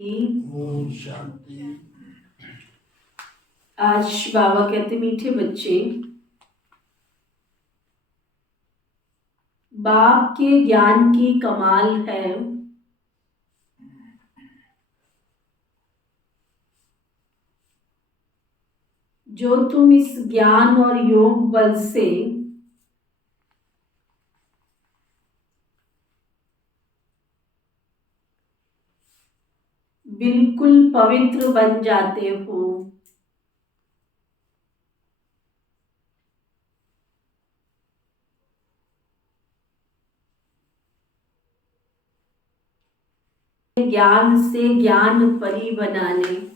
ओम शांति। आज बाबा कहते मीठे बच्चे, बाप के ज्ञान की कमाल है जो तुम इस ज्ञान और योग बल से बिल्कुल पवित्र बन जाते हो। ज्ञान से ज्ञान परी बनाने,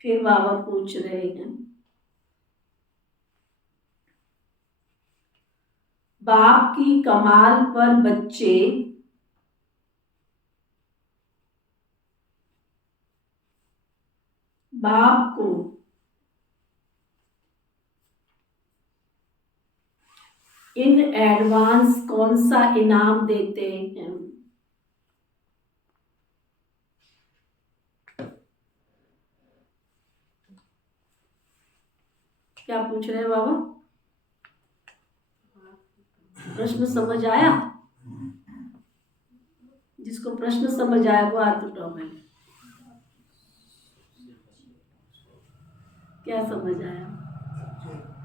फिर बाबा पूछ रहे हैं, बाप की कमाल पर बच्चे बाप को इन एडवांस कौन सा इनाम देते हैं? क्या पूछ रहे हैं बाबा? प्रश्न समझ आया? जिसको प्रश्न समझ आया वो हाथ उठाओ। मैं क्या समझ आया?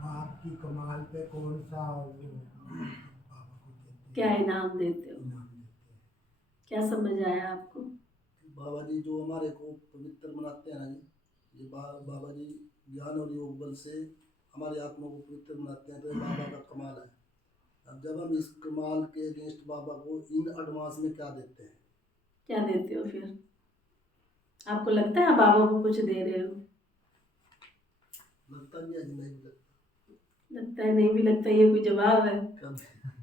बाप की कमाल पे कौन सा वो बाबा को देते हैं? क्या इनाम देते हो? इनाम देते हैं। क्या समझ आया आपको? बाबा जी जो हमारे को पवित्र बनाते हैं ना जी, ये बाबा जी ज्ञान और योग बल से हमारी आत्मा को पवित्र बनाते हैं, तो ये बाबा का कमाल है। अब जब हम इस कमाल के अगेंस्ट बाबा को इन एडवांस में क्या देते हैं? क्या देते हो फिर? आपको लगता है बाबा को कुछ दे रहे हो? लगता भी है कि नहीं भी लगता? लगता है, नहीं भी लगता, ये कोई जवाब है?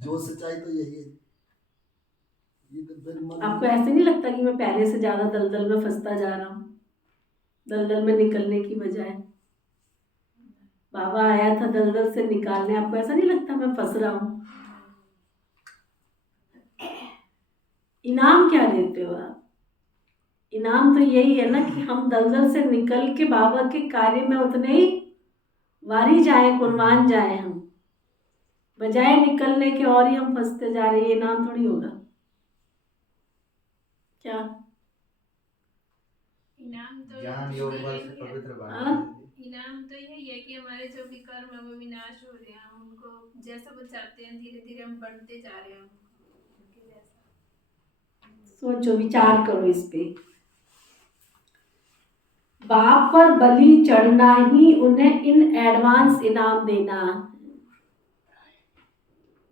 जो सच्चाई तो यही है। ये तो फिर आपको ऐसे नहीं लगता कि मैं पहले से ज्यादा दलदल में फंसता जा रहा हूँ, दलदल में निकलने की बजाय? बाबा आया था दलदल से निकालने, आपको ऐसा नहीं लगता मैं फंस रहा हूँ? इनाम क्या देते हो आप? इनाम तो यही है ना कि हम दलदल से निकल के बाबा के कार्य में उतने ही वारी जाए, कुर्बान जाए हम, बजाय निकलने के और ही हम फंसते जा रहे हैं। ये इनाम थोड़ी होगा। क्या इनाम तो ज्ञान योग बल से पवित्र हाँ? बनाते हैं। इनाम तो यही है कि हमारे जो भी कर्म है वो विनाश हो रहे हैं, हम उनको जैसा वो चाहते हैं धीरे धीरे हम बढ़ते जा रहे हैं उनके जैसा। सोचो, विचार करो इस पे। बाप पर बलि चढ़ना ही उन्हें इन एडवांस इनाम देना।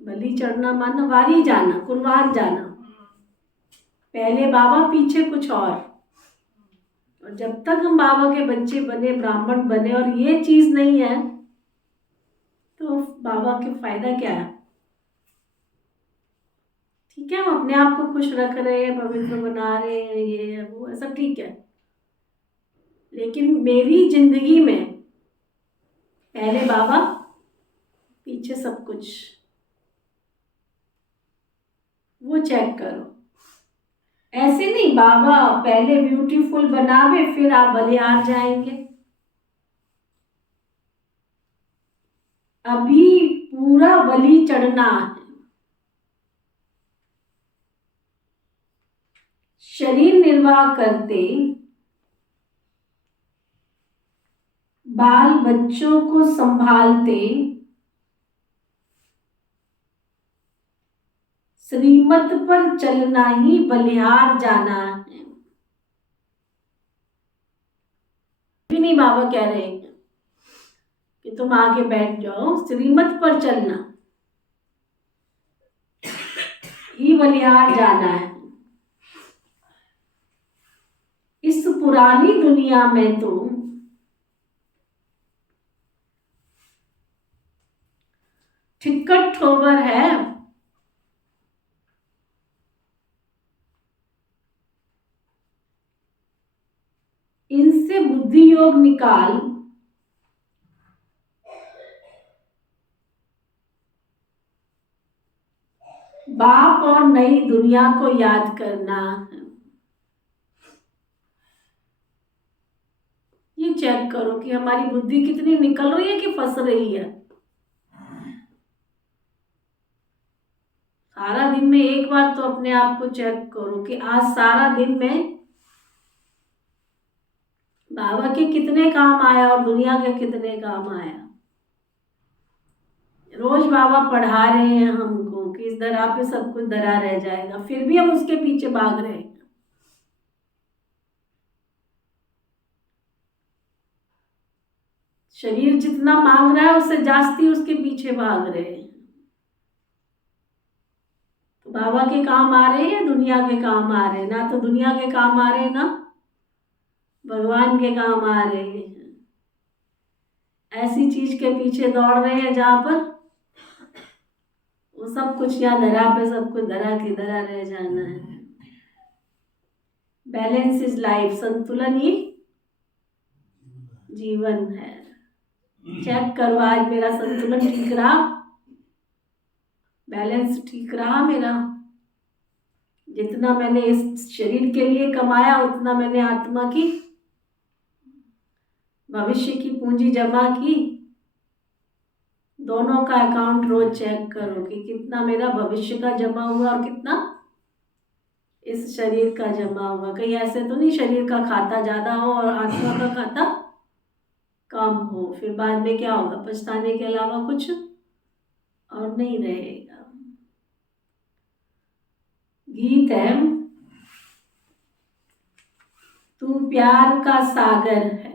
बलि चढ़ना माना वारी जाना, कुर्बान जाना। पहले बाबा, पीछे कुछ और जब तक हम बाबा के बच्चे बने, ब्राह्मण बने और ये चीज नहीं है तो बाबा के फायदा क्या है? ठीक है, हम अपने आप को खुश रख रहे हैं, पवित्र बना रहे हैं, ये है वो है, सब ठीक है, लेकिन मेरी जिंदगी में पहले बाबा, पीछे सब कुछ, वो चेक करो। ऐसे नहीं बाबा पहले ब्यूटीफुल बनावे फिर आप बलिहार जाएंगे। अभी पूरा बलि चढ़ना है। शरीर निर्वाह करते, बाल बच्चों को संभालते, श्रीमत पर चलना ही बलिहार जाना है। भी नहीं बाबा कह रहे हैं कि तुम आगे बैठ जाओ, श्रीमत पर चलना ही बलिहार जाना है। इस पुरानी दुनिया में तो ठिक्कट ठोबर है। इनसे बुद्धि योग निकाल बाप और नई दुनिया को याद करना। ये चेक करो कि हमारी बुद्धि कितनी निकल रही है कि फंस रही है। सारा दिन में एक बार तो अपने आप को चेक करो कि आज सारा दिन में बाबा के कितने काम आया और दुनिया के कितने काम आया। रोज बाबा पढ़ा रहे हैं हमको कि इस दरा पे सब कुछ दरा रह जाएगा, फिर भी हम उसके पीछे भाग रहे हैं। शरीर जितना मांग रहा है उससे जास्ती उसके पीछे भाग रहे हैं। तो बाबा के काम आ रहे हैं या दुनिया के काम आ रहे हैं? ना तो दुनिया के काम आ रहे हैं, ना भगवान के काम आ रहे हैं। ऐसी चीज के पीछे दौड़ रहे हैं जहां पर वो सब कुछ यहाँ धरा पे सब कुछ धरा की धरा रह जाना है। बैलेंस इज लाइफ, संतुलन ही जीवन है। चेक करो आज मेरा संतुलन ठीक रहा, बैलेंस ठीक रहा मेरा। जितना मैंने इस शरीर के लिए कमाया उतना मैंने आत्मा की भविष्य की पूंजी जमा की। दोनों का अकाउंट रोज चेक करो कि कितना मेरा भविष्य का जमा हुआ और कितना इस शरीर का जमा हुआ। कहीं ऐसे तो नहीं शरीर का खाता ज्यादा हो और आत्मा का खाता कम हो, फिर बाद में क्या होगा? पछताने के अलावा कुछ और नहीं रहेगा। गीत है, तू प्यार का सागर है।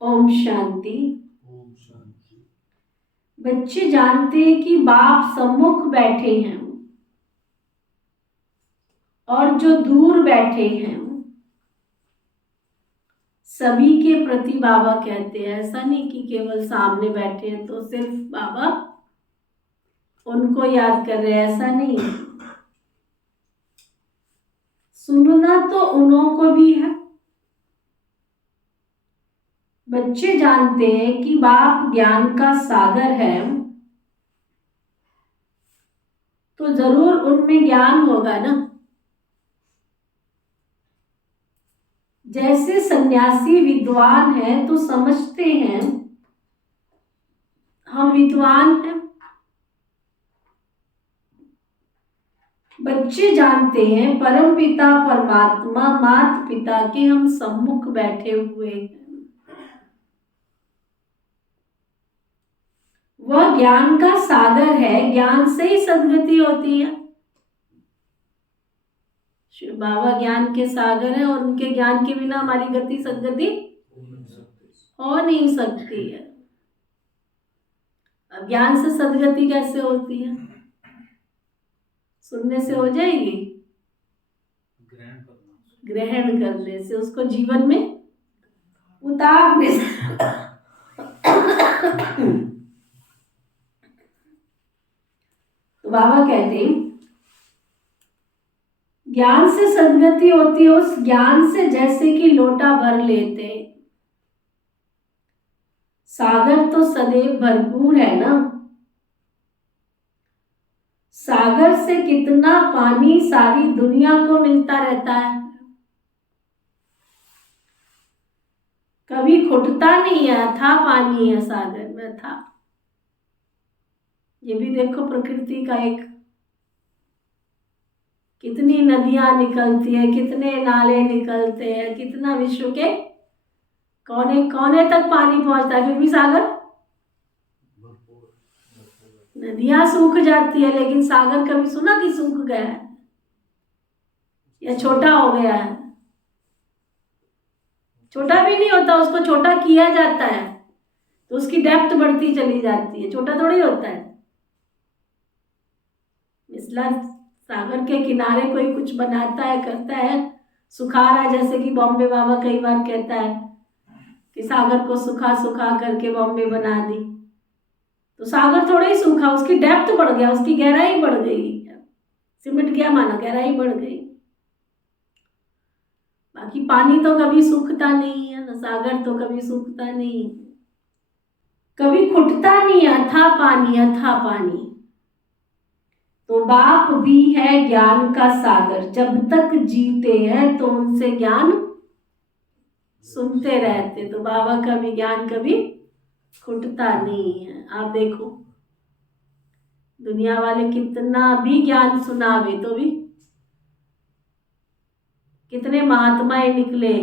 ओम शांति। ओम शांति। बच्चे जानते हैं कि बाप सम्मुख बैठे हैं और जो दूर बैठे हैं सभी के प्रति बाबा कहते हैं। ऐसा नहीं कि केवल सामने बैठे हैं तो सिर्फ बाबा उनको याद कर रहे हैं, ऐसा नहीं। सुनना तो उन्हों को भी है। बच्चे जानते हैं कि बाप ज्ञान का सागर है तो जरूर उनमें ज्ञान होगा ना। जैसे सन्यासी विद्वान है तो समझते हैं हम विद्वान हैं। बच्चे जानते हैं परम पिता परमात्मा माता पिता के हम सम्मुख बैठे हुए हैं। वह ज्ञान का सागर है, ज्ञान से ही सद्गति होती है। शिव बाबा ज्ञान के सागर है और उनके ज्ञान के बिना हमारी गति सद्गति हो नहीं सकती है। अब ज्ञान से सद्गति कैसे होती है? सुनने से हो जाएगी? ग्रहण करने से, उसको जीवन में उतारने से। तो बाबा कहते हैं ज्ञान से सद्गति होती है। उस ज्ञान से जैसे कि लोटा भर लेते, सागर तो सदैव भरपूर है ना। सागर से कितना पानी सारी दुनिया को मिलता रहता है, कभी घुटता नहीं है। था पानी है सागर में, था। ये भी देखो प्रकृति का एक, कितनी नदियां निकलती है, कितने नाले निकलते हैं, कितना विश्व के कोने कोने तक पानी पहुंचता है, फिर भी सागर। नदियां सूख जाती है लेकिन सागर कभी सुना कि सूख गया है या छोटा हो गया है? छोटा भी नहीं होता, उसको छोटा किया जाता है तो उसकी डेप्थ बढ़ती चली जाती है, छोटा थोड़ी होता है। इसलिए सागर के किनारे कोई कुछ बनाता है, करता है, सुखा रहा है। जैसे कि बॉम्बे बाबा कई बार कहता है कि सागर को सुखा सुखा करके बॉम्बे बना दी, तो सागर थोड़ा ही सूखा, उसकी डेप्थ बढ़ गया, उसकी गहराई बढ़ गई, सिमट गया माना, गहराई बढ़ गई। बाकी पानी तो कभी सूखता नहीं है ना, सागर तो कभी सूखता नहीं। कभी खुटता नहीं अथा पानी। तो बाप भी है ज्ञान का सागर, जब तक जीते हैं तो उनसे ज्ञान सुनते रहते। तो बाबा का भी ज्ञान कभी खुटता नहीं है। आप देखो दुनिया वाले कितना भी ज्ञान सुनावे तो भी कितने महात्माएं निकले,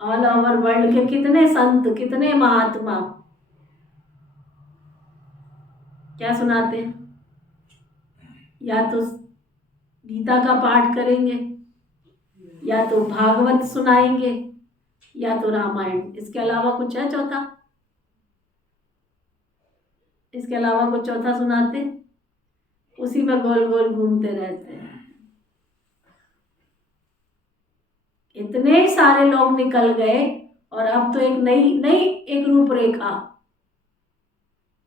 ऑल ओवर वर्ल्ड के कितने संत, कितने महात्मा क्या सुनाते हैं? या तो गीता का पाठ करेंगे, या तो भागवत सुनाएंगे, या तो रामायण। इसके अलावा कुछ है चौथा? इसके अलावा कुछ चौथा सुनाते? उसी में गोल गोल घूमते रहते हैं। इतने सारे लोग निकल गए और अब तो एक नई नई एक रूपरेखा।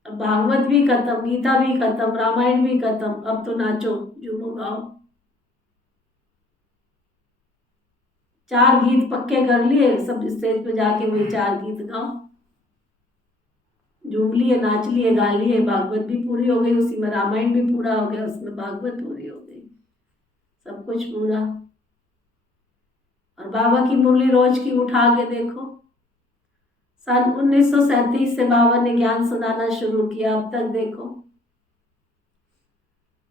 अब भागवत भी खत्म, गीता भी खत्म, रामायण भी खत्म, अब तो नाचो झूमो गाओ। 4 गीत पक्के कर लिए, सब स्टेज पे जाके वही 4 गीत गाओ, झूम लिए, नाच लिए, गा लिए। भागवत भी पूरी हो गई उसी में, रामायण भी पूरा हो गया उसमें, भागवत पूरी हो गई, सब कुछ पूरा। और बाबा की मुरली रोज की उठा के देखो, सन 1937 से बाबा ने ज्ञान सुनाना शुरू किया, अब तक देखो।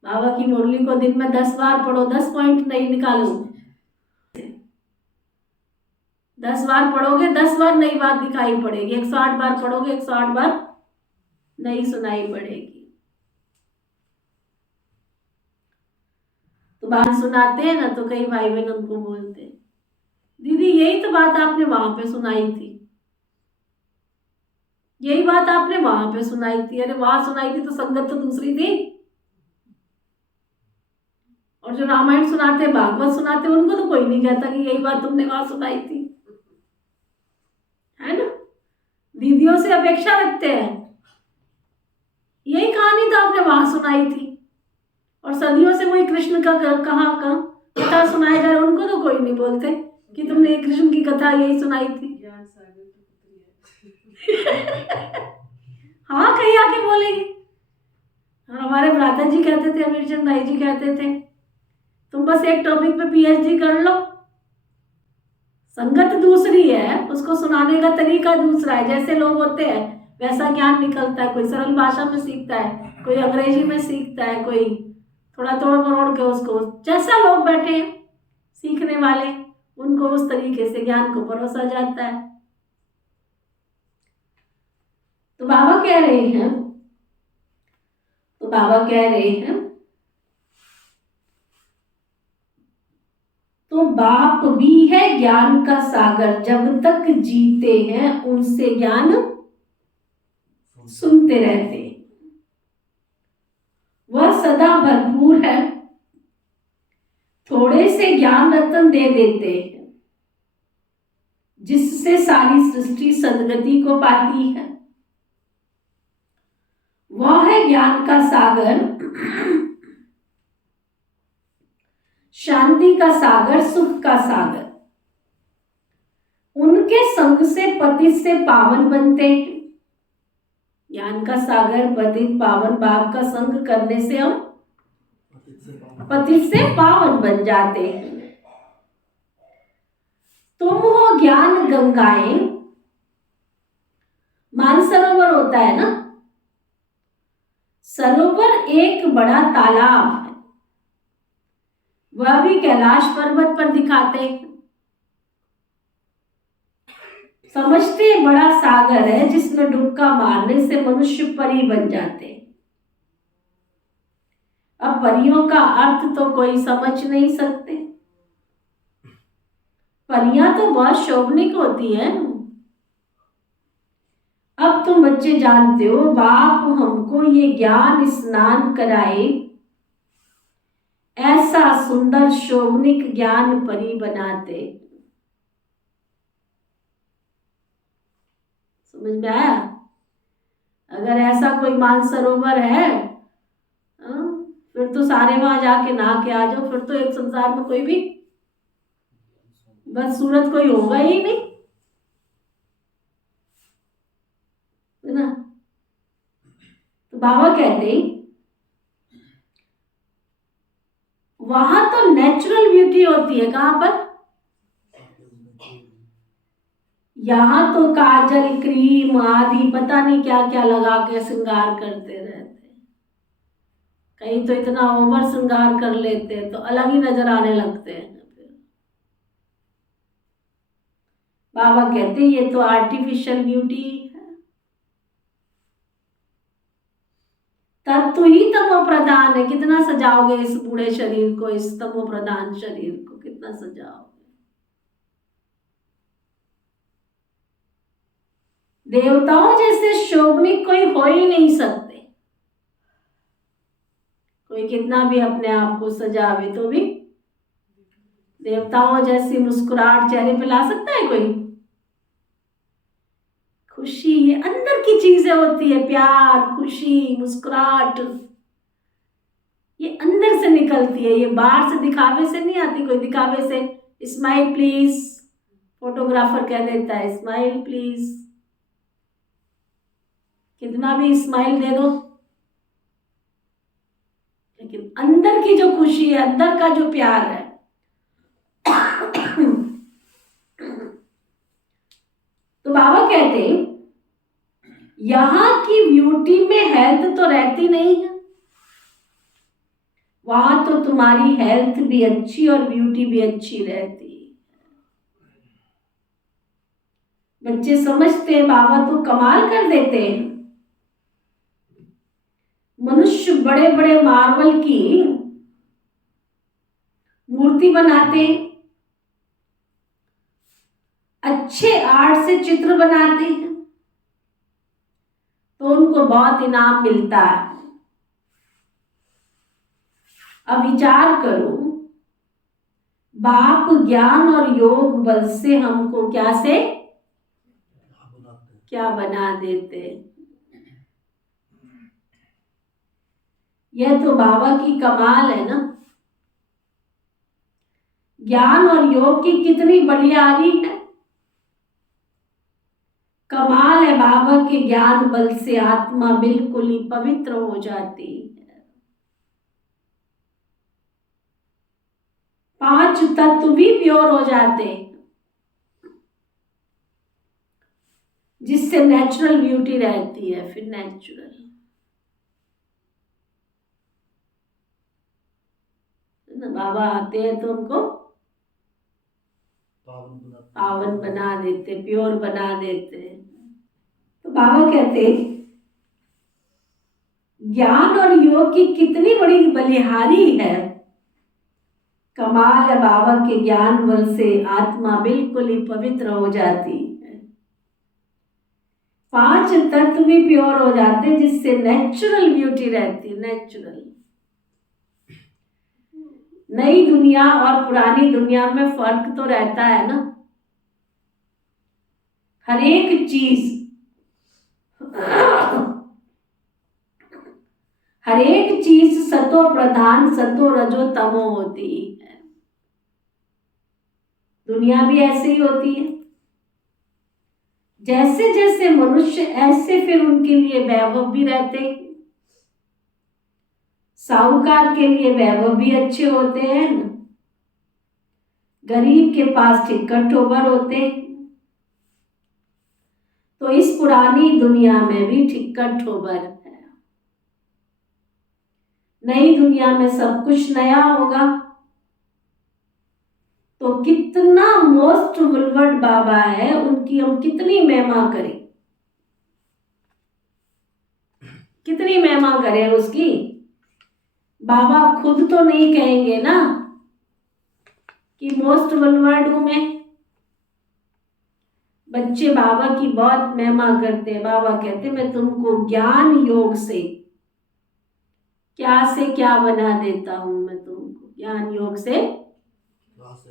बाबा की मुरली को दिन में 10 बार पढ़ो, 10 पॉइंट नहीं निकालो, 10 बार पढ़ोगे 10 बार नई बात दिखाई पड़ेगी, 108 बार पढ़ोगे 108 बार नई सुनाई पड़ेगी। तो बात सुनाते हैं ना, तो कई भाई बहन उनको बोलते हैं, दीदी यही तो बात आपने वहां पे सुनाई थी, यही बात आपने वहां पे सुनाई थी। अरे वहां सुनाई थी तो संगत तो दूसरी थी। और जो रामायण सुनाते, भागवत सुनाते, उनको तो कोई नहीं कहता कि यही बात तुमने वहां सुनाई थी, है ना? दीदियों से अपेक्षा रखते हैं, यही कहानी तो आपने वहां सुनाई थी। और सदियों से वही कृष्ण का कहाँ कथा सुनाया जा रहा है, उनको तो कोई नहीं बोलते कि तुमने कृष्ण की कथा यही सुनाई थी। हाँ, कहीं आके बोलेंगे। और हमारे भ्राता जी कहते थे, अमीरचंद भाई जी कहते थे, तुम बस एक टॉपिक पे पीएचडी कर लो, संगत दूसरी है, उसको सुनाने का तरीका दूसरा है। जैसे लोग होते हैं वैसा ज्ञान निकलता है। कोई सरल भाषा में सीखता है, कोई अंग्रेजी में सीखता है, कोई थोड़ा तोड़ मरोड़ के, उसको जैसा लोग बैठे हैं सीखने वाले, उनको उस तरीके से ज्ञान को परोसा जाता है। तो बाबा कह रहे हैं, तो बाप भी है ज्ञान का सागर, जब तक जीते हैं उनसे ज्ञान सुनते रहते। वह सदा भरपूर है, थोड़े से ज्ञान रत्न दे देते हैं, जिससे सारी सृष्टि सदगति को पाती है। वह है ज्ञान का सागर, शांति का सागर, सुख का सागर। उनके संग से पतित से पावन बनते हैं। ज्ञान का सागर, पतित पावन, बाप का संग करने से हम पतित से पावन बन जाते हैं। तुम हो ज्ञान गंगाएं, मानसरोवर होता है ना, सरोवर एक बड़ा तालाब है, वह भी कैलाश पर्वत पर दिखाते हैं। समझते बड़ा सागर है, जिसमें डुबका मारने से मनुष्य परी बन जाते हैं। अब परियों का अर्थ तो कोई समझ नहीं सकते, परियां तो बहुत शोभनिक होती हैं। अब तुम बच्चे जानते हो, बाप हमको ये ज्ञान स्नान कराए, ऐसा सुंदर शोभनिक ज्ञान परी बनाते। समझ में आया? अगर ऐसा कोई मानसरोवर है, फिर तो सारे वहां जाके नहा के आ जाओ, फिर तो एक संसार में कोई भी बदसूरत कोई होगा ही नहीं। तो बाबा कहते वहां तो नेचुरल ब्यूटी होती है, कहाँ पर? यहाँ तो काजल क्रीम आदि पता नहीं क्या क्या लगा के श्रृंगार करते रहते हैं। कहीं तो इतना ओवर श्रृंगार कर लेते हैं तो अलग ही नजर आने लगते हैं। बाबा कहते हैं ये तो आर्टिफिशियल ब्यूटी है। तत्व ही तमो प्रधान है। कितना सजाओगे इस बूढ़े शरीर को, इस तमो प्रधान शरीर को कितना सजाओगे? देवताओं जैसे शोभनिक कोई हो ही नहीं सकते। कोई कितना भी अपने आप को सजावे तो भी देवताओं जैसी मुस्कुराहट चेहरे पे ला सकता है कोई? खुशी ये अंदर की चीजें होती है, प्यार खुशी मुस्कुराहट ये अंदर से निकलती है, ये बाहर से दिखावे से नहीं आती। कोई दिखावे से स्माइल प्लीज, फोटोग्राफर कह देता है स्माइल प्लीज, कितना भी स्माइल दे दो, लेकिन अंदर की जो खुशी है, अंदर का जो प्यार है तो बाबा कहते हैं यहां की ब्यूटी में हेल्थ तो रहती नहीं है, वहां तो तुम्हारी हेल्थ भी अच्छी और ब्यूटी भी अच्छी रहती है। बच्चे समझते हैं बाबा तो कमाल कर देते हैं। मनुष्य बड़े बड़े मार्बल की मूर्ति बनाते हैं, अच्छे आर्ट से चित्र बनाते हैं तो उनको बहुत इनाम मिलता है। अब विचार करो, बाप ज्ञान और योग बल से हमको क्या बना देते। यह तो बाबा की कमाल है ना। ज्ञान और योग की कितनी बलिहारी है। कमाल है, बाबा के ज्ञान बल से आत्मा बिल्कुल ही पवित्र हो जाती है। 5 तत्व भी प्योर हो जाते हैं, जिससे नेचुरल ब्यूटी रहती है। फिर नेचुरल बाबा आते हैं तो हमको पावन बना देते, प्योर बना देते। तो बाबा कहते ज्ञान और योग की कितनी बड़ी बलिहारी है। कमाल है, बाबा के ज्ञान बल से आत्मा बिल्कुल ही पवित्र हो जाती है। 5 तत्व भी प्योर हो जाते हैं, जिससे नेचुरल ब्यूटी रहती है। नेचुरल नई दुनिया और पुरानी दुनिया में फर्क तो रहता है ना। हर एक चीज सतो प्रधान सतो रजो तमो होती है। दुनिया भी ऐसे ही होती है। जैसे जैसे मनुष्य ऐसे फिर उनके लिए वैभव भी रहते हैं। साहूकार के लिए वैभव भी अच्छे होते हैं, गरीब के पास टिकट ठोबर होते हैं। तो इस पुरानी दुनिया में भी टिकट ठोबर है। नई दुनिया में सब कुछ नया होगा। तो कितना मोस्ट बुलवर्ड बाबा है, उनकी हम कितनी महिमा करें, कितनी महिमा करें उसकी। बाबा खुद तो नहीं कहेंगे ना कि मोस्ट बुलवर्ड हूं मैं। बच्चे बाबा की बहुत महिमा करते हैं। बाबा कहते मैं तुमको ज्ञान योग से क्या बना देता हूं। मैं तुमको ज्ञान योग से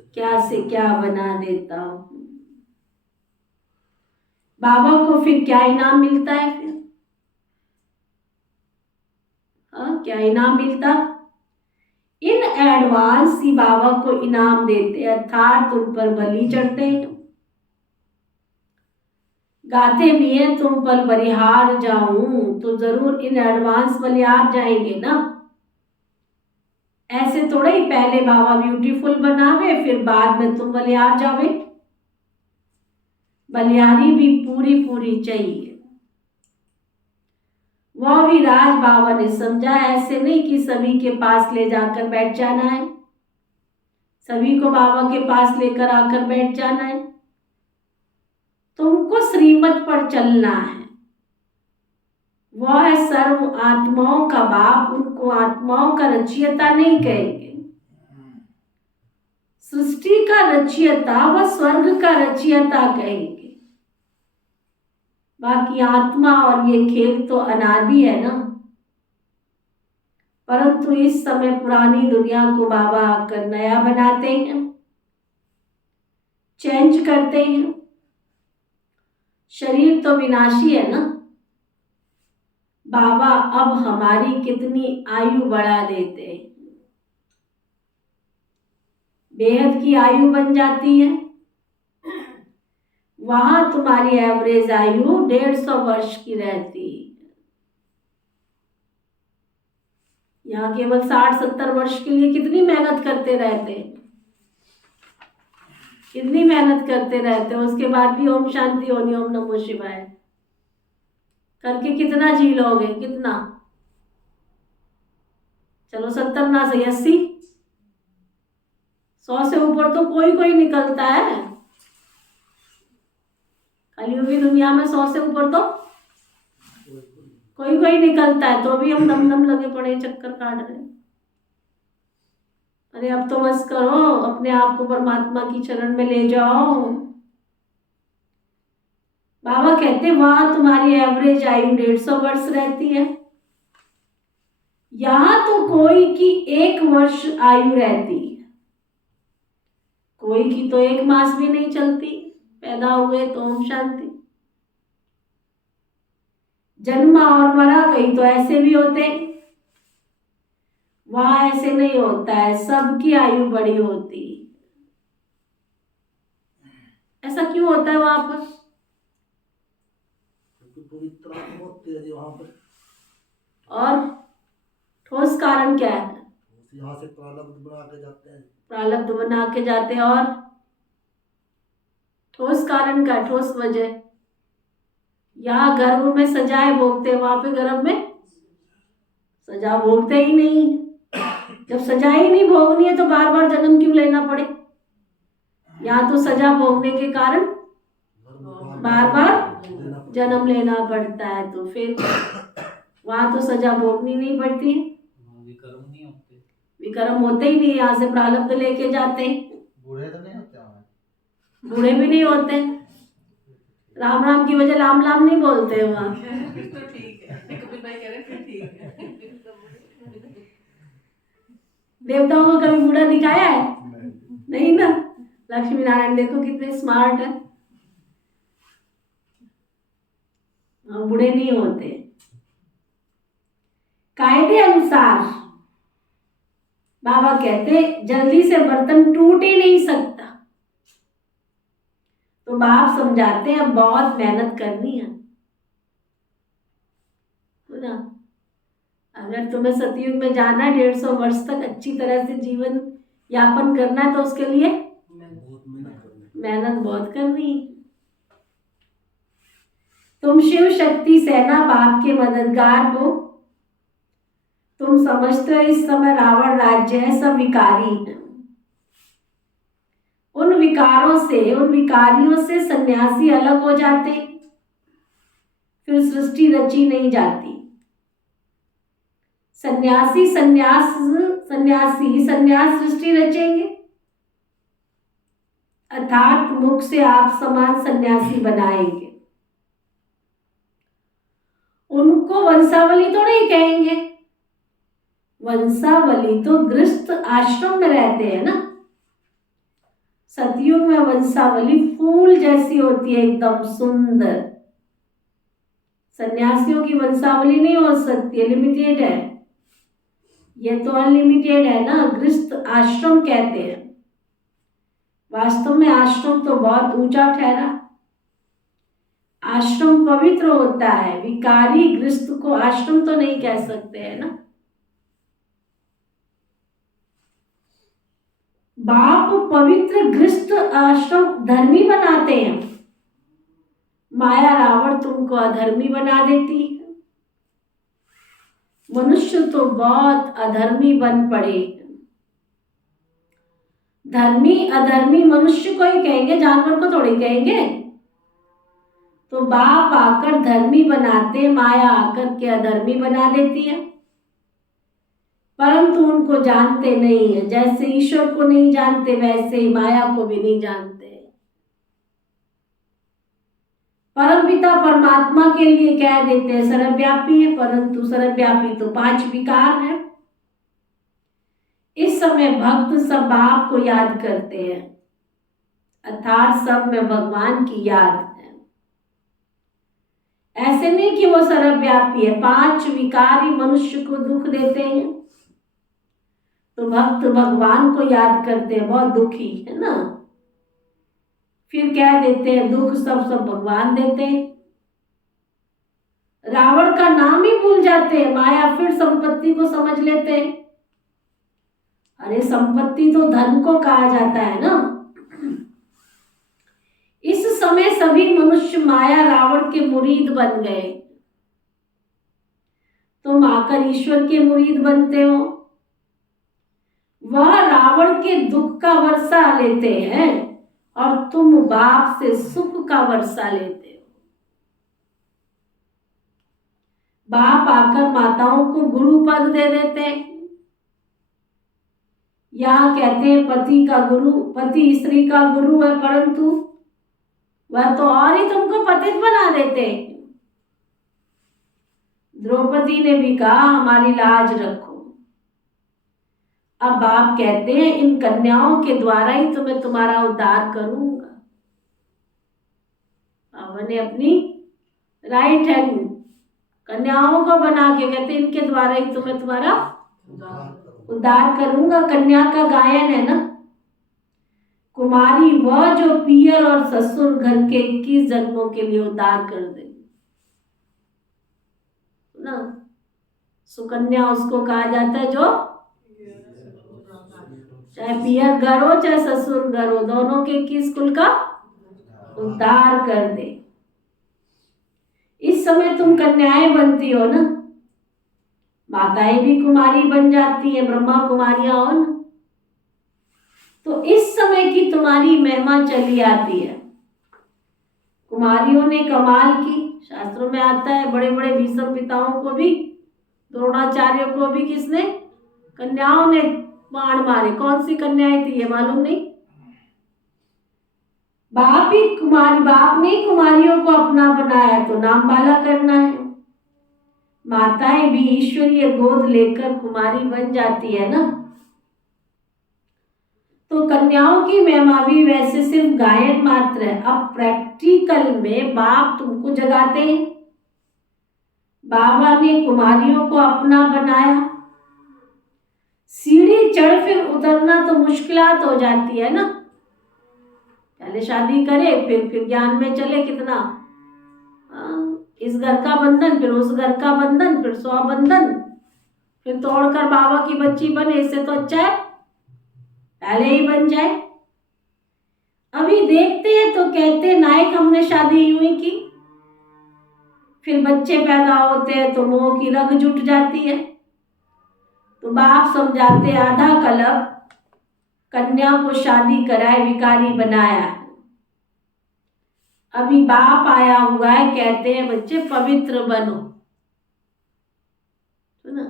क्या बना देता हूं। बाबा को फिर क्या इनाम मिलता है? फिर क्या इनाम मिलता? इन एडवांस ही बाबा को इनाम देते, अर्थात उन पर बलि चढ़ते हैं। गाते भी हैं तुम पल बलिहार जाऊं, तो जरूर इन एडवांस बलिहार जाएंगे ना। ऐसे थोड़ा ही पहले बाबा ब्यूटीफुल बनावे फिर बाद में तुम बलिहार जावे। बलिहारी भी पूरी पूरी चाहिए। वह भी राज बाबा ने समझा, ऐसे नहीं कि सभी के पास ले जाकर बैठ जाना है, सभी को बाबा के पास लेकर आकर बैठ जाना है। तुमको श्रीमत पर चलना है। वह है सर्व आत्माओं का बाप, उनको आत्माओं का रचयिता नहीं कहेंगे। सृष्टि का रचयिता व स्वर्ग का रचयिता कहेंगे। बाकी आत्मा और ये खेल तो अनादि है ना। परंतु इस समय पुरानी दुनिया को बाबा आकर नया बनाते हैं, चेंज करते हैं। शरीर तो विनाशी है ना। बाबा अब हमारी कितनी आयु बढ़ा देते हैं, बेहद की आयु बन जाती है। वहां तुम्हारी एवरेज आयु 150 वर्ष की रहती है, यहाँ केवल 60-70 वर्ष के लिए कितनी मेहनत करते रहते हैं, कितनी मेहनत करते रहते हैं। उसके बाद भी ओम शांति होनी, ओम नमो शिवाय करके कितना जी लोगे, कितना। चलो 70 ना सही 80, 100 से ऊपर तो कोई कोई निकलता है। कलियुगी दुनिया में 100 से ऊपर तो कोई कोई निकलता है, तो भी हम दम दम लगे पड़े चक्कर काट रहे हैं। अरे अब तो बस करो, अपने आप को परमात्मा की चरण में ले जाओ। बाबा कहते वहां तुम्हारी एवरेज आयु 150 वर्ष रहती है, यहां तो कोई की 1 वर्ष आयु रहती है, कोई की तो 1 मास भी नहीं चलती, पैदा हुए तो ओम शांति। जन्मा और मरा, कहीं तो ऐसे भी होते, वहां ऐसे नहीं होता है, सबकी आयु बड़ी होती। ऐसा क्यों होता है वहां पर? पवित्र आत्मा बहुत तेज है वहां पर। और ठोस कारण क्या है? यहाँ से प्रारब्ध बना के जाते हैं। प्रारब्ध बना के जाते हैं। और ठोस कारण का, ठोस वजह, यहाँ गर्भ में सजाएं भोगते, वहां पे गर्भ में सजा भोगते ही नहीं। जब सजा ही नहीं भोगनी है तो बार बार जन्म क्यों लेना पड़े? यहाँ तो सजा भोगने के कारण बार बार जन्म लेना पड़ता है, तो फिर वहां तो सजा भोगनी नहीं पड़ती है। विकर्म नहीं होते, विकर्म होते ही नहीं, यहाँ से प्रारब्ध लेके जाते हैं। बूढ़े तो नहीं होते हमारे, बूढ़े भी नहीं होते। राम राम की वजह लाम लाम नहीं बोलते वहाँ। तो ठीक है, कपिल भाई कह रहे हैं फिर ठीक है। देवताओं को कभी बूढ़ा दिखाया है? नहीं ना। लक्ष्मी नारायण देखो कितने स्मार्ट है, बूढ़े नहीं होते। कायदे अनुसार बाबा कहते जल्दी से बर्तन टूट ही नहीं सकता, तो बाप समझाते हैं अब बहुत मेहनत करनी है ना। अगर तुम्हें सतयुग में जाना है, 150 वर्ष तक अच्छी तरह से जीवन यापन करना है, तो उसके लिए मेहनत बहुत करनी है। तुम शिव शक्ति सेना बाप के मददगार हो। तुम समझते हो इस समय रावण राज्य है, सब विकारी हैं। उन विकारों से, उन विकारियों से सन्यासी अलग हो जाते, फिर सृष्टि रची नहीं जाती। सन्यासी सन्यास सृष्टि रचेंगे, अर्थात मुख से आप समान सन्यासी बनाएंगे। उनको वंशावली तो नहीं कहेंगे, वंशावली तो गृहस्थ आश्रम में रहते हैं ना। सतयुग में वंशावली फूल जैसी होती है, एकदम सुंदर। सन्यासियों की वंशावली नहीं हो सकती, लिमिटेड है। ये तो अनलिमिटेड है ना, गृहस्थ आश्रम कहते हैं। वास्तव में आश्रम तो बहुत ऊंचा ठहरा। आश्रम पवित्र होता है, विकारी गृहस्थ को आश्रम तो नहीं कह सकते है ना। बाप पवित्र गृहस्थ आश्रम धर्मी बनाते हैं, माया रावण तुमको अधर्मी बना देती है। मनुष्य तो बहुत अधर्मी बन पड़े। धर्मी अधर्मी मनुष्य को ही कहेंगे, जानवर को थोड़ी कहेंगे। तो बाप आकर धर्मी बनाते, माया आकर के अधर्मी बना देती है। परंतु उनको जानते नहीं है। जैसे ईश्वर को नहीं जानते वैसे ही माया को भी नहीं जानते। परमपिता परमात्मा के लिए कह देते हैं सर्वव्यापी है, परंतु सर्वव्यापी तो 5 विकार है। इस समय भक्त सब बाप को याद करते हैं, अर्थात सब में भगवान की याद है। ऐसे नहीं कि वो सर्वव्यापी है, 5 विकारी मनुष्य को दुख देते हैं तो भक्त भगवान को याद करते हैं, बहुत दुखी है ना। फिर कह देते हैं दुख सब भगवान देते हैं। रावण का नाम ही भूल जाते हैं, माया फिर संपत्ति को समझ लेते हैं। अरे संपत्ति तो धन को कहा जाता है ना। इस समय सभी मनुष्य माया रावण के मुरीद बन गए। तुम आकर ईश्वर के मुरीद बनते हो। वह रावण के दुख का वर्षा लेते हैं और तुम बाप से सुख का वर्षा लेते हो। बाप आकर माताओं को गुरु पद दे देते हैं। यहाँ कहते हैं पति का गुरु, पति स्त्री का गुरु है, परंतु वह तो और ही तुमको पतित बना देते हैं। द्रौपदी ने भी कहा हमारी लाज रखो। अब बाप कहते हैं इन कन्याओं के द्वारा ही तो मैं तुम्हारा उद्धार करूंगा। बाबा ने अपनी राइट हैंड कन्याओं को बना के कहते इनके द्वारा ही तो मैं तुम्हारा उद्धार करूंगा। कन्या का गायन है ना, कुमारी वह जो पियर और ससुर घर के 21 जन्मों के लिए उद्धार कर देगी ना। सुकन्या उसको कहा जाता है जो चाहे पियर घर हो चाहे ससुर घर हो, दोनों के 21 कुल का उद्धार कर दे। इस समय तुम कन्याएं बनती हो ना, माताएं भी कुमारी बन जाती है, ब्रह्मा कुमारियां हो ना। तो इस समय की तुम्हारी महिमा चली आती है। कुमारियों ने कमाल की, शास्त्रों में आता है बड़े बड़े भीष्म पिताओं को भी, द्रोणाचार्य को भी किसने, कन्याओं ने बाण मारे। कौन सी कन्याएं थी ये मालूम नहीं। बाप ने कुमारियों को अपना बनाया तो नाम बाला करना है। माताएं भी ईश्वरीय गोद लेकर कुमारी बन जाती है ना। तो कन्याओं की महिमा भी वैसे सिर्फ गायन मात्र है। अब प्रैक्टिकल में बाप तुमको जगाते हैं। बाबा ने कुमारियों को अपना बनाया। सीढ़ी चढ़ फिर उतरना तो मुश्किलात हो जाती है ना। पहले शादी करे फिर ज्ञान में चले कितना, इस घर का बंधन फिर उस घर का बंधन फिर 100 बंधन, फिर तोड़कर बाबा की बच्ची बने। इससे तो अच्छा है पहले ही बन जाए। अभी देखते हैं तो कहते नायक हमने शादी यूं ही की, फिर बच्चे पैदा होते हैं तो मोह की रग जुट जाती है। तो बाप समझाते आधा कलब कन्या को शादी कराए विकारी बनाया। अभी बाप आया हुआ है, कहते हैं बच्चे पवित्र बनो। तो ना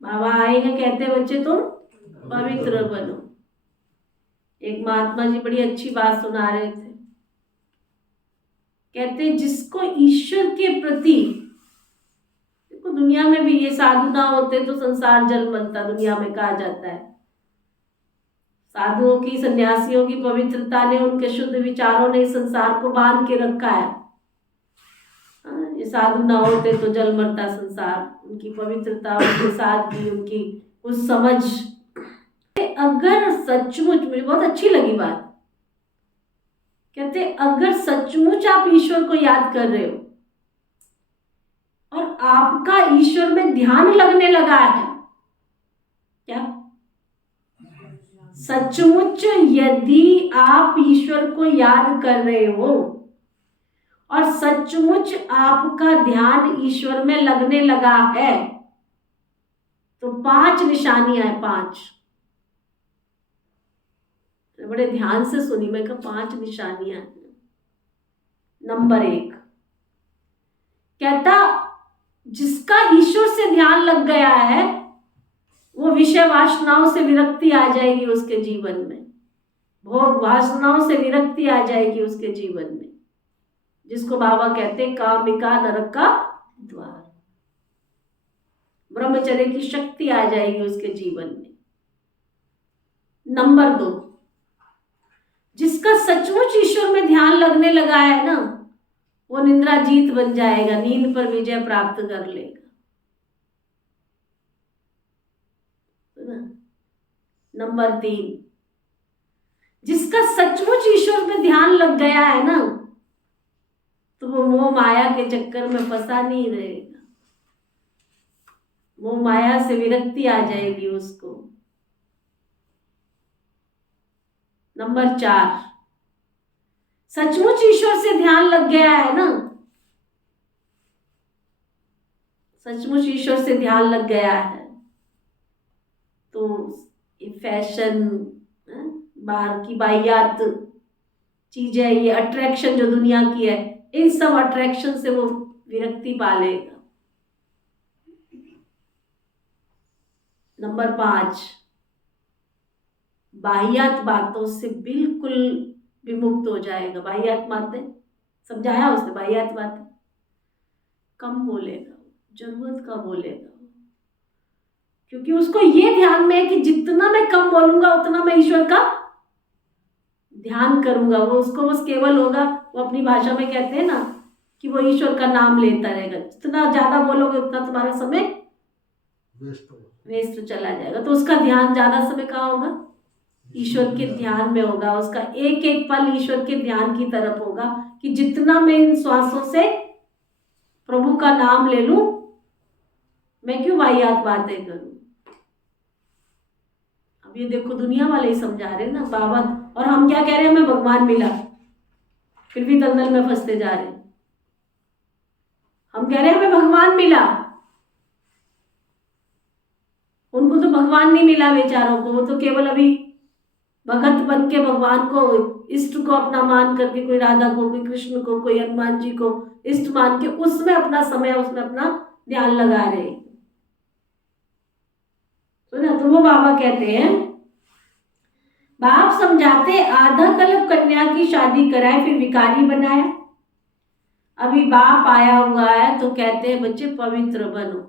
बाबा आए हैं, कहते हैं बच्चे तुम पवित्र बनो। एक महात्मा जी बड़ी अच्छी बात सुना रहे थे। कहते जिसको ईश्वर के प्रति, देखो दुनिया में भी ये साधु ना होते तो संसार जल मरता, दुनिया में कहा जाता है। साधुओं की, सन्यासियों की पवित्रता ने, उनके शुद्ध विचारों ने इस संसार को बांध के रखा है। ये साधु ना होते तो जल मरता संसार। उनकी पवित्रता, उनकी सादगी, उनकी उस समझ। अगर सचमुच, मुझे बहुत अच्छी लगी बात, कहते अगर सचमुच आप ईश्वर को याद कर रहे हो और आपका ईश्वर में ध्यान लगने लगा है, क्या सचमुच यदि आप ईश्वर को याद कर रहे हो और सचमुच आपका ध्यान ईश्वर में लगने लगा है, तो 5 निशानियां हैं। 5 बड़े ध्यान से सुनी, मैं कहा 5 निशानियां हैं। नंबर 1 कहता जिसका ईश्वर से ध्यान लग गया है वो विषय वासनाओं से विरक्ति आ जाएगी उसके जीवन में, भोग वासनाओं से विरक्ति आ जाएगी उसके जीवन में, जिसको बाबा कहते हैं कामिका नरक का द्वार। ब्रह्मचर्य की शक्ति आ जाएगी उसके जीवन में। नंबर 2 जिसका सचमुच ईश्वर में ध्यान लगने लगा है ना, वो निद्रा जीत बन जाएगा, नींद पर विजय प्राप्त कर लेगा। नंबर 3 जिसका सचमुच ईश्वर में ध्यान लग गया है ना, तो वो मोह माया के चक्कर में फंसा नहीं रहेगा, मोह माया से विरक्ति आ जाएगी उसको। नंबर 4 सचमुच ईश्वर से ध्यान लग गया है ना, सचमुच ईश्वर से ध्यान लग गया है तो ये फैशन, बाहर की बाह्यात चीजें, ये अट्रैक्शन जो दुनिया की है, इन सब अट्रैक्शन से वो विरक्ति पा लेगा। नंबर 5 बाह्यात बातों से बिल्कुल विमुक्त हो जाएगा। बाह्यात बातें समझाया उसने, बाह्यात बातें कम बोलेगा, जरूरत का बोलेगा, क्योंकि उसको ये ध्यान में है कि जितना मैं कम बोलूंगा उतना मैं ईश्वर का ध्यान करूंगा। वो उसको बस केवल होगा, वो अपनी भाषा में कहते हैं ना कि वो ईश्वर का नाम लेता रहेगा। जितना ज्यादा बोलोगे उतना तुम्हारा समय वेस्ट चला जाएगा, तो उसका ध्यान ज्यादा समय कहाँ होगा, ईश्वर के ध्यान में होगा। उसका एक एक पल ईश्वर के ध्यान की तरफ होगा कि जितना मैं इन श्वासों से प्रभु का नाम ले लूं, मैं क्यों वाहियात बातें करूं। अब ये देखो दुनिया वाले ही समझा रहे हैं ना बाबा, और हम क्या कह रहे हैं, हमें भगवान मिला, फिर भी दलदल में फंसते जा रहे हैं। हम कह रहे हैं हमें भगवान मिला, उनको तो भगवान नहीं मिला बेचारों को, वो तो केवल अभी भगत बन के भगवान को, इष्ट को अपना मान करके, कोई राधा को, कोई कृष्ण को, कोई हनुमान जी को इष्ट मान के उसमें अपना समय, उसमें अपना ध्यान लगा रहे हैं। तो ना, तो वो बाबा कहते हैं, बाप समझाते आधा कल्प कन्या की शादी कराए फिर विकारी बनाया। अभी बाप आया हुआ है तो कहते हैं बच्चे पवित्र बनो,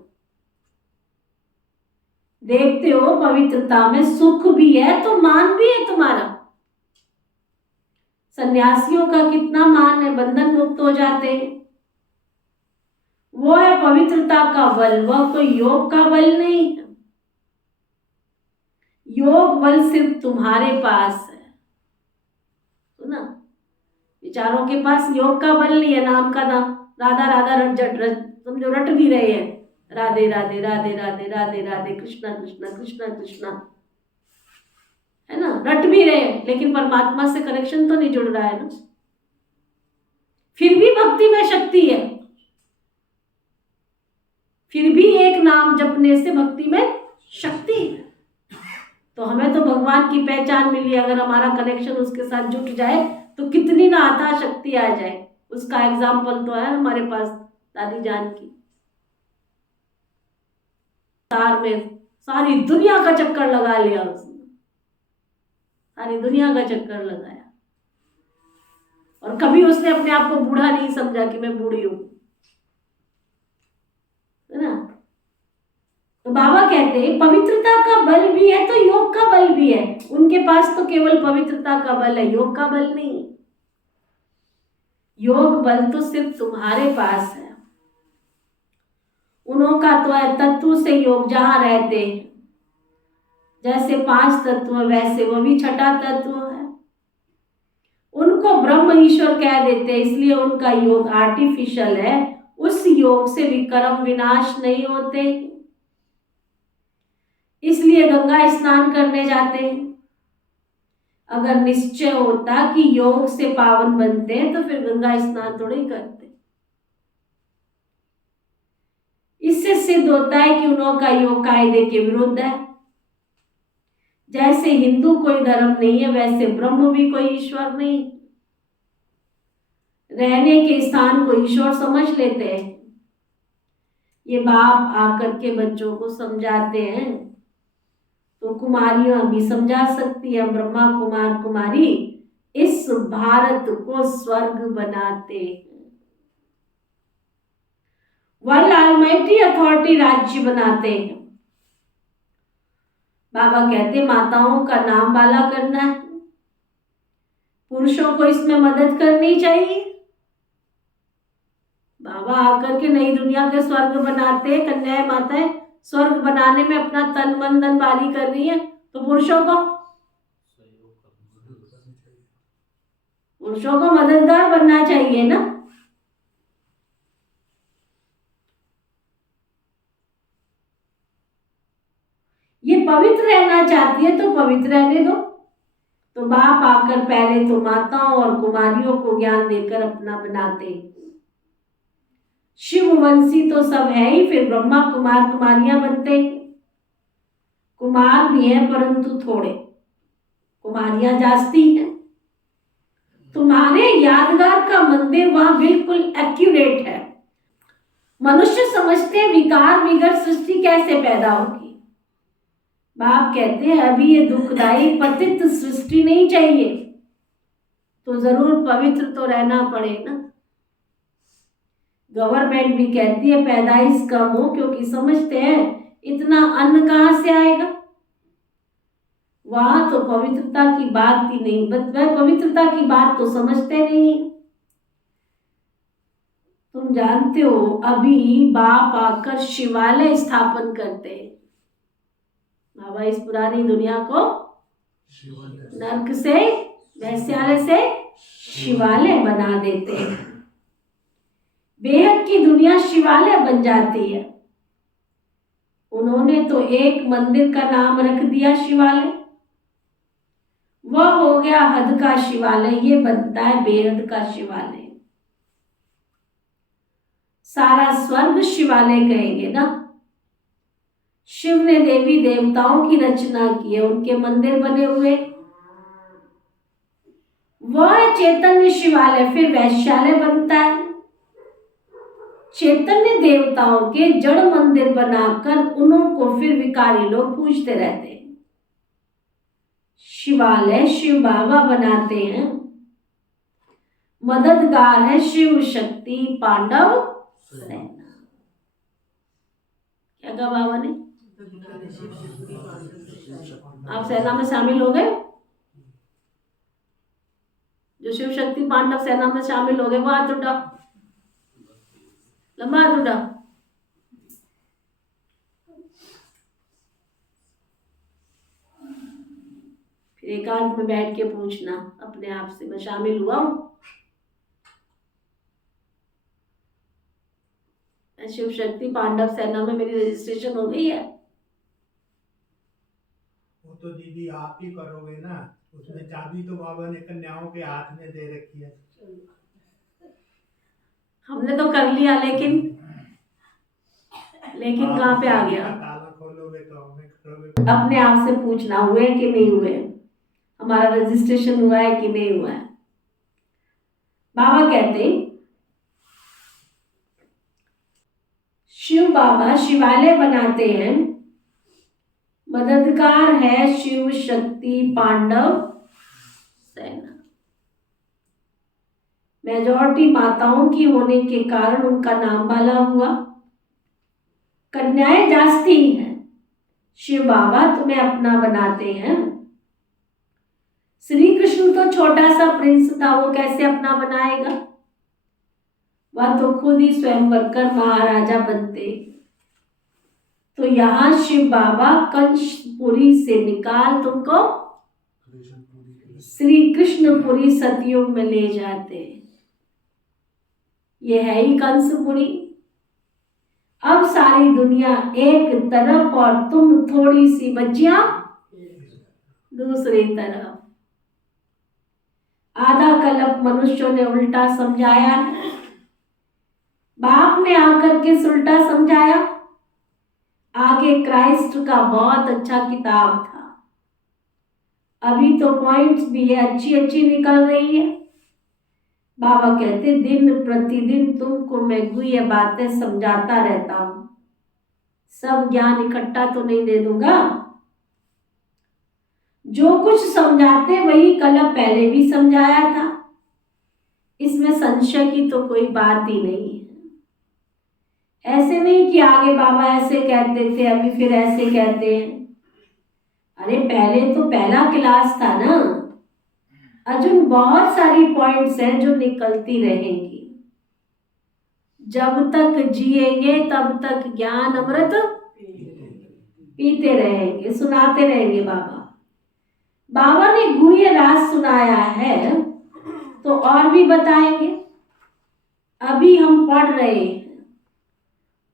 देखते हो पवित्रता में सुख भी है तो मान भी है तुम्हारा। सन्यासियों का कितना मान है, बंधन मुक्त हो जाते हैं, वो है पवित्रता का बल, वह कोई योग का बल नहीं है। योग बल सिर्फ तुम्हारे पास है, सुना, विचारों के पास योग का बल नहीं है। नाम का नाम राधा राधा रट समझो, रट भी रहे हैं, राधे राधे राधे राधे राधे राधे कृष्णा कृष्णा कृष्णा कृष्णा, है ना, रट भी रहे हैं, लेकिन परमात्मा से कनेक्शन तो नहीं जुड़ रहा है ना। फिर भी भक्ति में शक्ति है, फिर भी एक नाम जपने से भक्ति में शक्ति है। तो हमें तो भगवान की पहचान मिली, अगर हमारा कनेक्शन उसके साथ जुट जाए तो कितनी ना अथाह शक्ति आ जाए। उसका एग्जाम्पल तो है हमारे पास दादी जान की, सार में सारी दुनिया का चक्कर लगा लिया उसने, सारी दुनिया का चक्कर लगाया, और कभी उसने अपने आप को बूढ़ा नहीं समझा कि मैं बूढ़ी हूं, है ना। तो बाबा कहते हैं पवित्रता का बल भी है तो योग का बल भी है। उनके पास तो केवल पवित्रता का बल है, योग का बल नहीं। योग बल तो सिर्फ तुम्हारे पास है, उनका तो है तत्व से योग, जहां रहते हैं। जैसे 5 तत्व वैसे वो भी छठा तत्व है। उनको उनको ब्रह्म ईश्वर कह देते हैं, इसलिए उनका योग आर्टिफिशियल है। उस योग से विक्रम विनाश नहीं होते, इसलिए गंगा स्नान करने जाते हैं। अगर निश्चय होता कि योग से पावन बनते हैं तो फिर गंगा स्नान थोड़े ही करते। इससे सिद्ध होता है कि उनका योग कायदे के विरुद्ध है। जैसे हिंदू कोई धर्म नहीं है, वैसे ब्रह्म भी कोई ईश्वर नहीं। रहने के स्थान को ईश्वर समझ लेते हैं। ये बाप आकर के बच्चों को समझाते हैं, तो कुमारियां भी समझा सकती है। ब्रह्मा कुमार कुमारी इस भारत को स्वर्ग बनाते हैं। वर्ल्ड ऑलमाइटी अथॉरिटी राज्य बनाते हैं। बाबा कहते माताओं का नाम वाला करना है, पुरुषों को इसमें मदद करनी चाहिए। बाबा आकर के नई दुनिया के स्वर्ग बनाते हैं। कन्याएं माताएं स्वर्ग बनाने में अपना तन मन धन बारी कर रही है, तो पुरुषों को मददगार बनना चाहिए ना। ये पवित्र रहना चाहती है तो पवित्र रहने दो। तो बाप आकर पहले तो माताओं और कुमारियों को ज्ञान देकर अपना बनाते। शिववंशी तो सब है ही, फिर ब्रह्मा कुमार कुमारियां बनते। कुमार भी है परंतु थोड़े, कुमारियां जास्ती हैं। तुम्हारे यादगार का मंदिर वहां बिल्कुल एक्यूरेट है। मनुष्य समझते हैं विकार विगर सृष्टि कैसे पैदा होगी। बाप कहते हैं अभी ये दुखदायी पतित सृष्टि नहीं चाहिए, तो जरूर पवित्र तो रहना पड़े ना। गवर्नमेंट भी कहती है पैदाइश कम हो, क्योंकि समझते हैं इतना अन्न कहाँ से आएगा। वहां तो पवित्रता की बात ही नहीं, वह पवित्रता की बात तो समझते नहीं। तुम जानते हो अभी बाप आकर शिवालय स्थापन करते हैं। बाबा इस पुरानी दुनिया को नर्क से, वैश्यालय से शिवालय बना देते हैं। बेहद की दुनिया शिवालय बन जाती है। उन्होंने तो एक मंदिर का नाम रख दिया शिवालय, वह हो गया हद का शिवालय। ये बनता है बेहद का शिवालय। सारा स्वर्ग शिवालय कहेंगे ना। शिव ने देवी देवताओं की रचना की है, उनके मंदिर बने हुए, वह चैतन्य शिवालय। फिर वैश्यालय बनता है। चैतन्य देवताओं के जड़ मंदिर बनाकर उन्हों को फिर विकारी लोग पूजते रहते हैं। शिवालय शिव बाबा बनाते हैं। मददगार है शिव शक्ति पांडव सेना। क्या कहा बाबा ने? आप सेना में शामिल हो गए? जो शिव शक्ति पांडव सेना में शामिल हो गए वो हाथ उठाओ, लंबा हाथ उठाओ। फिर एकांत में बैठ के पूछना अपने आप से, मैं शामिल हुआ हूं? शिव शक्ति पांडव सेना में मेरी रजिस्ट्रेशन हो गई है? वो तो दीदी आप ही करोगे ना, उसमें चाबी तो बाबा ने कन्याओं के हाथ में दे रखी है। हमने तो कर लिया, लेकिन कहाँ पे आ गया? ताला खोलोगे तो हमें करोगे। अपने आप से पूछना हुए कि नहीं हुए, हमारा रजिस्ट्रेशन हुआ है कि नहीं हुआ है। बाबा कहते शिव बाबा शिवालय बनाते हैं। मददगार है शिव शक्ति पांडव सेना। मेजॉरिटी माताओं की होने के कारण उनका नाम वाला हुआ। कन्याएं जास्ती हैं। शिव बाबा तुम्हें अपना बनाते हैं। श्री कृष्ण तो छोटा सा प्रिंस था, वो कैसे अपना बनाएगा? वह तो खुद ही स्वयंवर कर महाराजा बनते। तो यहाँ शिव बाबा कंसपुरी से निकाल तुमको श्री कृष्णपुरी सतयुग में ले जाते। ये है ही कंसपुरी। अब सारी दुनिया एक तरफ और तुम थोड़ी सी बच्चियां दूसरी तरफ। आधा कल्प मनुष्यों ने उल्टा समझाया, बाप ने आकर के उल्टा समझाया। आगे क्राइस्ट का बहुत अच्छा किताब था, अभी तो पॉइंट्स भी है अच्छी अच्छी निकल रही है। बाबा कहते दिन प्रतिदिन तुमको मैं ये बातें समझाता रहता हूं, सब ज्ञान इकट्ठा तो नहीं दे दूंगा। जो कुछ समझाते वही कल पहले भी समझाया था, इसमें संशय की तो कोई बात ही नहीं है। ऐसे नहीं कि आगे बाबा ऐसे कहते थे अभी फिर ऐसे कहते हैं। अरे पहले तो पहला क्लास था ना, अजून बहुत सारी पॉइंट्स हैं जो निकलती रहेंगी। जब तक जिएंगे तब तक ज्ञान अमृत पीते रहेंगे, सुनाते रहेंगे। बाबा ने गुह्य राज सुनाया है तो और भी बताएंगे। अभी हम पढ़ रहे हैं,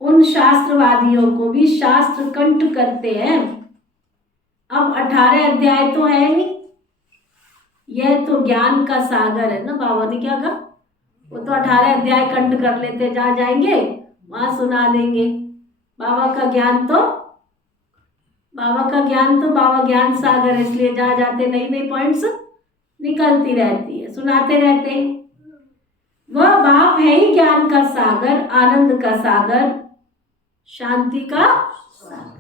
उन शास्त्रवादियों को भी शास्त्र कंठ करते हैं। अब 18 अध्याय तो है नहीं, यह तो ज्ञान का सागर है ना। बाबा ने क्या कहा, वो तो 18 अध्याय कंठ कर लेते, जहाँ जाएंगे वहां सुना देंगे। बाबा का ज्ञान तो बाबा ज्ञान सागर है, इसलिए जहाँ जाते नई नई पॉइंट्स निकलती रहती है, सुनाते रहते हैं। वह बाप है ही ज्ञान का सागर, आनंद का सागर, शांति का सागर।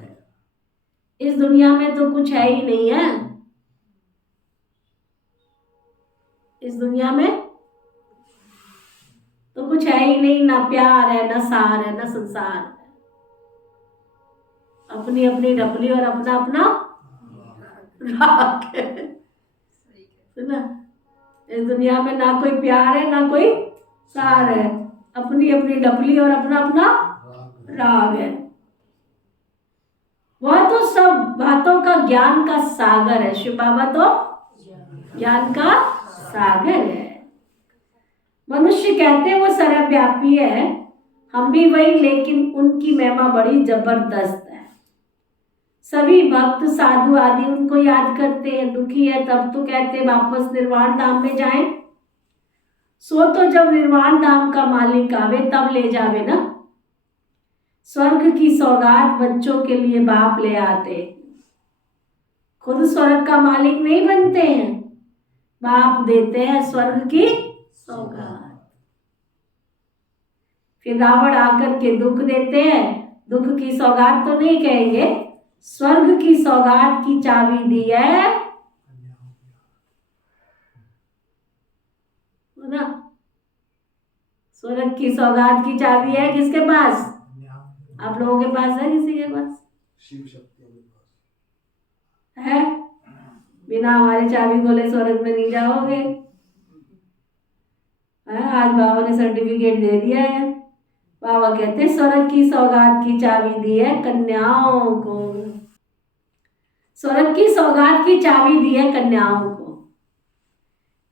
इस दुनिया में तो कुछ है ही नहीं है। इस दुनिया में तो कुछ है ही नहीं, ना प्यार है, ना सार है, ना संसार है। अपनी अपनी डपली और अपना अपना राग है। सुना, इस दुनिया में ना कोई प्यार है ना कोई सार है, अपनी अपनी डपली और अपना अपना राग है। वह तो सब बातों का ज्ञान का सागर है। शिव बाबा तो ज्ञान का सागर है। मनुष्य कहते हैं वो सर्वव्यापी है, हम भी वही, लेकिन उनकी महिमा बड़ी जबरदस्त है। सभी भक्त साधु आदि उनको याद करते हैं। दुखी है तब तो कहते वापस निर्वाण धाम में जाएं। सो तो जब निर्वाण धाम का मालिक आवे तब ले जावे ना। स्वर्ग की सौगात बच्चों के लिए बाप ले आते, खुद स्वर्ग का मालिक नहीं बनते हैं, बाप देते हैं स्वर्ग की सौगात। फिर रावण आकर के दुख देते हैं, दुख की सौगात तो नहीं कहेंगे, स्वर्ग की सौगात की चाबी दी है ना। स्वर्ग की सौगात की चाबी है किसके पास? आप लोगों के पास है? किसी के पास शिव शक्ति के पास है? बिना हमारे चाबी खोले स्वर्ग में नहीं जाओगे। आज बाबा ने सर्टिफिकेट दे दिया है। बाबा कहते हैं स्वर्ग की सौगात की चाबी दी है कन्याओं को। स्वर्ग की सौगात की चाबी दी है कन्याओं को।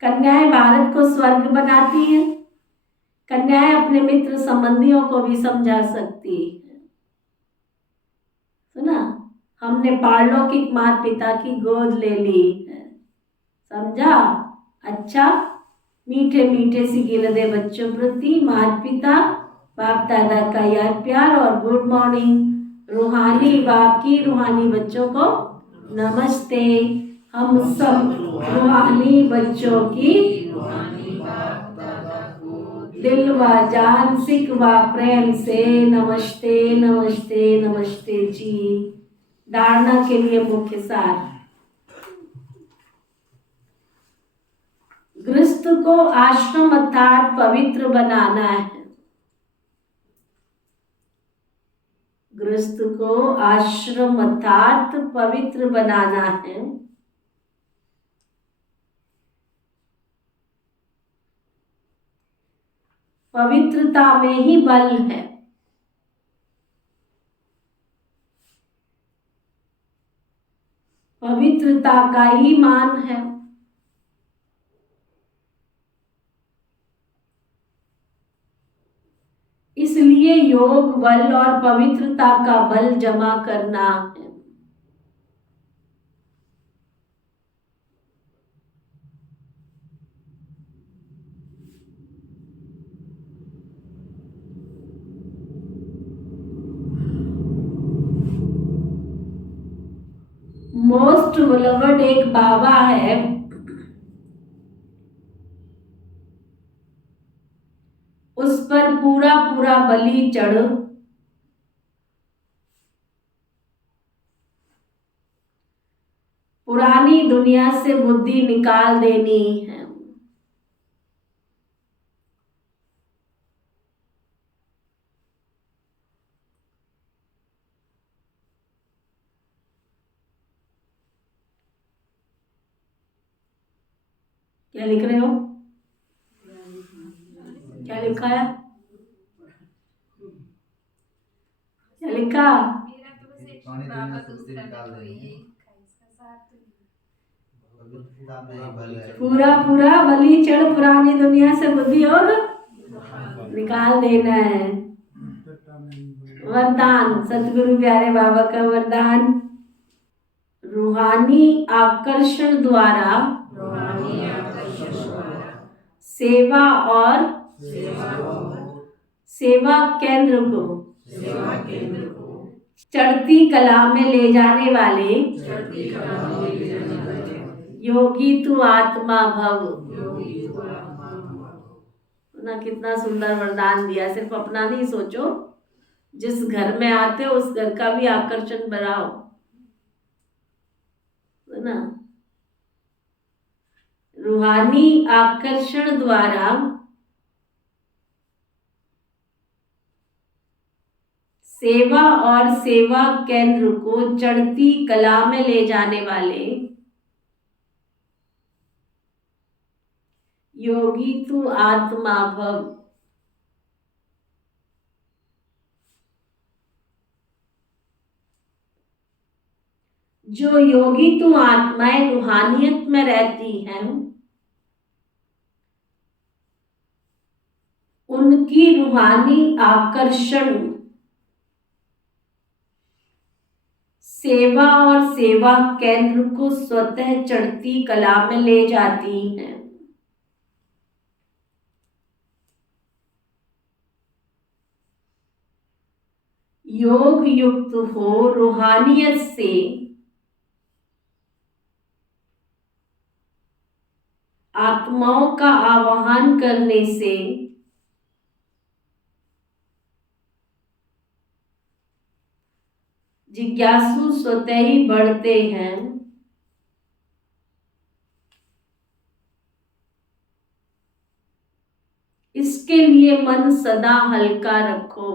कन्याएं भारत को स्वर्ग बनाती हैं। कन्याएं अपने मित्र संबंधियों को भी समझा सकती है। सुना, हमने पारलौकिक माता पिता की गोद ले ली है, समझा? अच्छा, मीठे मीठे सी गिलदे बच्चों प्रति माता पिता बाप दादा का याद प्यार और गुड मॉर्निंग। रूहानी बाप की रूहानी बच्चों को नमस्ते। हम सब रूहानी बच्चों की दिल व जान सिक व प्रेम से नमस्ते नमस्ते नमस्ते जी। धारणा के लिए मुख्य सार, गृहस्थ को आश्रम अर्थात पवित्र बनाना है। गृहस्थ को आश्रम अर्थात पवित्र बनाना है। पवित्रता में ही बल है। पवित्रता का ही मान है। इसलिए योग बल और पवित्रता का बल जमा करना है। मोस्ट बिलोवेड एक बाबा है, उस पर पूरा पूरा बलि चढ़ पुरानी दुनिया से बुद्धि निकाल देनी है। क्या लिख रहे हो? क्या लिखा है? क्या लिखा? मेरा तो बस एक बाबा दूसरा में कोई यही लिखा है, इसका सार तो नहीं। पवित्रता में ही बल है। पूरा पूरा बलि चढ़ पुरानी दुनिया से बुद्धि और निकाल देना है। वरदान, सतगुरु प्यारे बाबा का वरदान, रूहानी आकर्षण द्वारा सेवा और सेवा केंद्र को चढ़ती कला में ले जाने वाले योगी तू आत्मा भव। ना कितना सुंदर वरदान दिया। सिर्फ अपना नहीं सोचो, जिस घर में आते हो उस घर का भी आकर्षण बढ़ाओ, है ना। रूहानी आकर्षण द्वारा सेवा और सेवा केंद्र को चढ़ती कला में ले जाने वाले योगी तू आत्मा भव। जो योगी तू आत्माएं रूहानियत में रहती हैं, उनकी रूहानी आकर्षण सेवा और सेवा केंद्र को स्वतः चढ़ती कला में ले जाती हैं। योग युक्त हो रूहानियत से आत्माओं का आवाहन करने से जिज्ञासु स्वतः ही बढ़ते हैं। इसके लिए मन सदा हल्का रखो।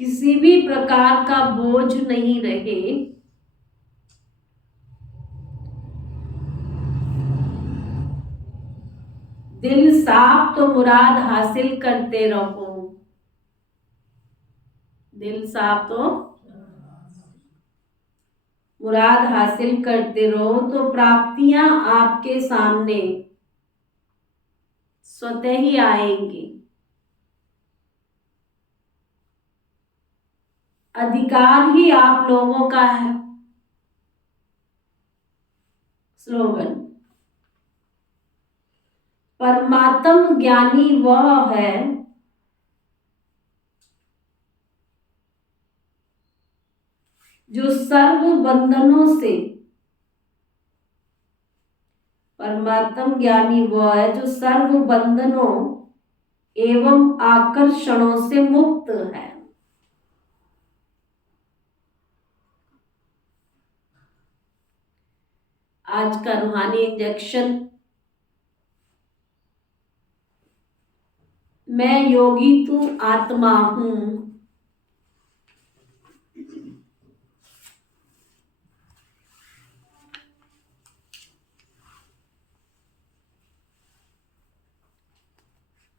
किसी भी प्रकार का बोझ नहीं रहे। दिल साफ तो मुराद हासिल करते रहो। दिल साफ तो मुराद हासिल करते रहो तो प्राप्तियां आपके सामने स्वतः ही आएंगी। अधिकार ही आप लोगों का है। स्लोगन, परमात्म ज्ञानी वह है जो सर्व बंधनों से, परमात्म ज्ञानी वह है जो सर्व बंधनों एवं आकर्षणों से मुक्त है। आज का रूहानी इंजेक्शन, मैं योगी तू आत्मा हूं।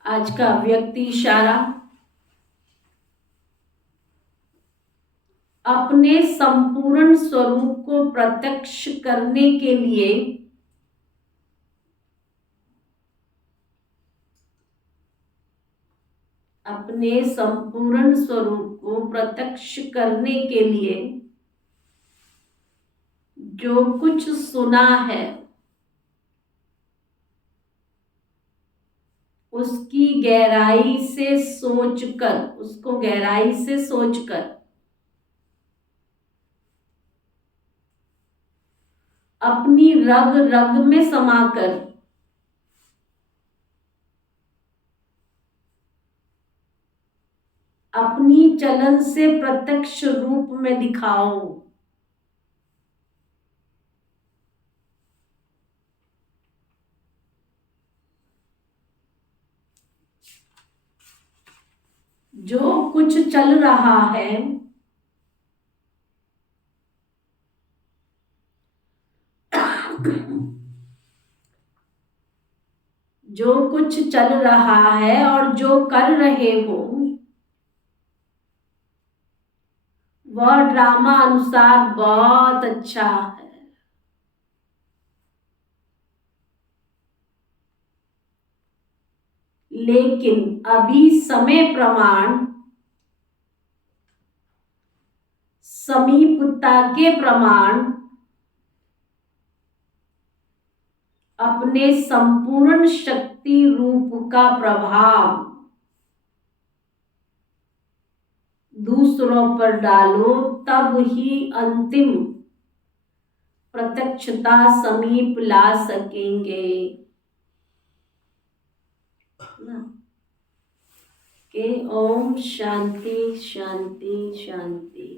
आज का व्यक्ति इशारा, अपने संपूर्ण स्वरूप को प्रत्यक्ष करने के लिए अपने संपूर्ण स्वरूप को प्रत्यक्ष करने के लिए जो कुछ सुना है उसको गहराई से सोचकर अपनी रग रग में समाकर अपनी चलन से प्रत्यक्ष रूप में दिखाओ। जो कुछ चल रहा है जो कुछ चल रहा है और जो कर रहे हो वह ड्रामा अनुसार बहुत अच्छा है, लेकिन अभी समीपता के प्रमाण अपने संपूर्ण शक्ति रूप का प्रभाव दूसरों पर डालो, तब ही अंतिम प्रत्यक्षता समीप ला सकेंगे ना। के ओम शांति शांति शांति।